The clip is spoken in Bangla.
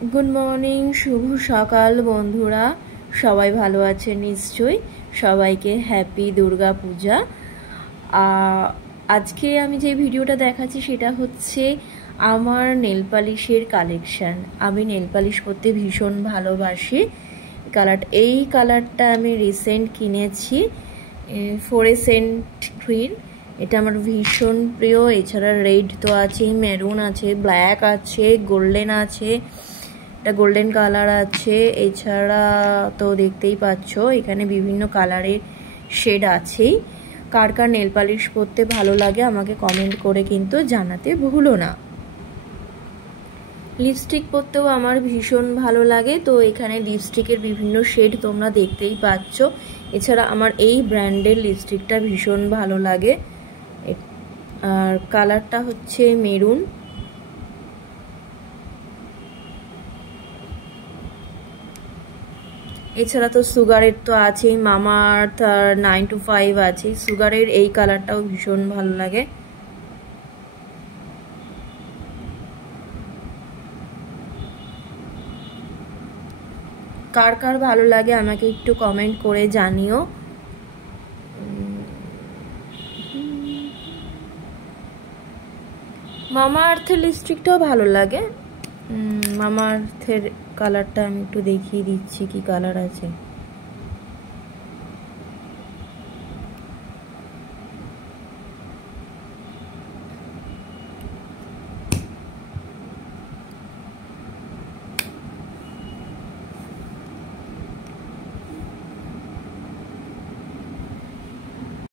गुड मर्निंग शुभ सकाल बंधुरा सबाई भालो आछे निश्चय सबाइके हैप्पी दुर्गा पूजा। आज के आमी जे भिडियोटा देखाচ্ছি सेटा होच्छे आमार नेल पालिशेर कालेक्शन। आमी नेल पालिश करते भीषण भालोबासी। এই কালারটা আমি রিসেন্ট কিনেছি ফ্লোরেসেন্ট গ্রিন। এটা আমার ভীষণ প্রিয়। এছাড়া রেড তো আছে, মেরুন আছে, ব্ল্যাক আছে, গোল্ডেন আছে, এটা গোল্ডেন কালার আছে। এছাড়া তো দেখতেই পাচ্ছ এখানে বিভিন্ন কালারের শেড আছে। কার কার নেল পালিশ করতে ভালো লাগে আমাকে কমেন্ট করে কিন্তু জানাতে ভুলো না। লিপস্টিক পরতেও আমার ভীষণ ভালো লাগে, তো এখানে লিপস্টিকের বিভিন্ন শেড তোমরা দেখতেই পাচ্ছ। এছাড়া আমার এই ব্র্যান্ডের লিপস্টিকটা ভীষণ ভালো লাগে, আর কালারটা হচ্ছে মেরুন। এছাড়া তো সুগারের তো আছে, মামাআর্থ আর 925 আছে। সুগারের এই কালারটাও ভীষণ ভালো লাগে। কার কার ভালো লাগে আমাকে একটু কমেন্ট করে জানিও। মামাআর্থের লিপস্টিকটাও ভালো লাগে। মামাআর্থের কালারটা আমি একটু দেখিয়ে দিচ্ছি কি কালার আছে।